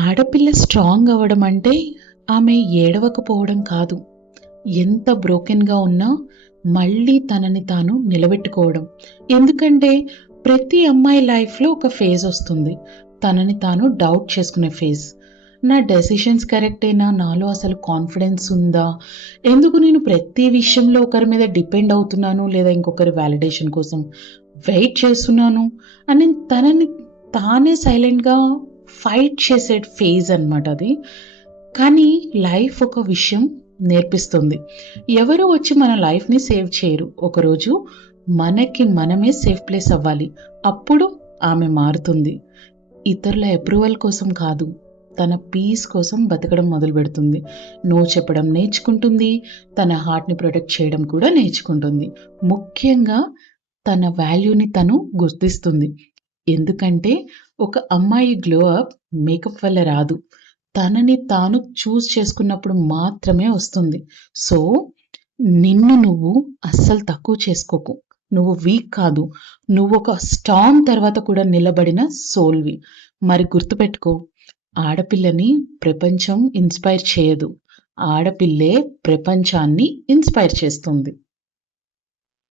ఆడపిల్ల స్ట్రాంగ్ అవ్వడం అంటే ఆమె ఏడవకపోవడం కాదు. ఎంత బ్రోకెన్‌గా ఉన్నా మళ్ళీ తనని తాను నిలబెట్టుకోవడం. ఎందుకంటే ప్రతి అమ్మాయి లైఫ్‌లో ఒక ఫేజ్ ఒస్తుంది. తనని తాను డౌట్ చేసుకునే ఫేజ్. నా డెసిషన్స్ కరెక్టేనా? నాలో అసలు కాన్ఫిడెన్స్ ఉందా? ఎందుకు నేను ప్రతి విషయంలో ఒకరి మీద డిపెండ్ అవుతున్నాను, లేదా ఇంకొకరి వాలిడేషన్ కోసం వెయిట్ చేస్తున్నాను అని తనని తానే సైలెంట్‌గా ఫైట్ చేసే ఫేజ్ అన్నమాట అది. కానీ లైఫ్ ఒక విషయం నేర్పిస్తుంది. ఎవరు వచ్చి మన లైఫ్‌ని సేవ్ చేయరు. ఒకరోజు మనకి మనమే సేఫ్ ప్లేస్ అవ్వాలి. అప్పుడు ఆమె మారుతుంది. ఇతరుల అప్రూవల్ కోసం కాదు, తన పీస్ కోసం బతకడం మొదలుపెడుతుంది. నో చెప్పడం నేర్చుకుంటుంది. తన హార్ట్‌ని ప్రొటెక్ట్ చేయడం కూడా నేర్చుకుంటుంది. ముఖ్యంగా తన వాల్యూని తను గుర్తిస్తుంది. ఎందుకంటే ఒక అమ్మాయి గ్లో అప్ మేకప్ వల్ల రాదు. తనని తాను చేసుకున్నప్పుడు మాత్రమే వస్తుంది. సో, నిన్ను నువ్వు అస్సలు తక్కువ చేసుకోకు. నువ్వు వీక్ కాదు. నువ్వొక స్టార్మ్ తర్వాత కూడా నిలబడిన సోల్‌వి. మరి గుర్తుపెట్టుకో, ఆడపిల్లని ప్రపంచం ఇన్‌స్పైర్ చేయదు. ఆడపిల్లే ప్రపంచాన్ని ఇన్‌స్పైర్ చేస్తుంది.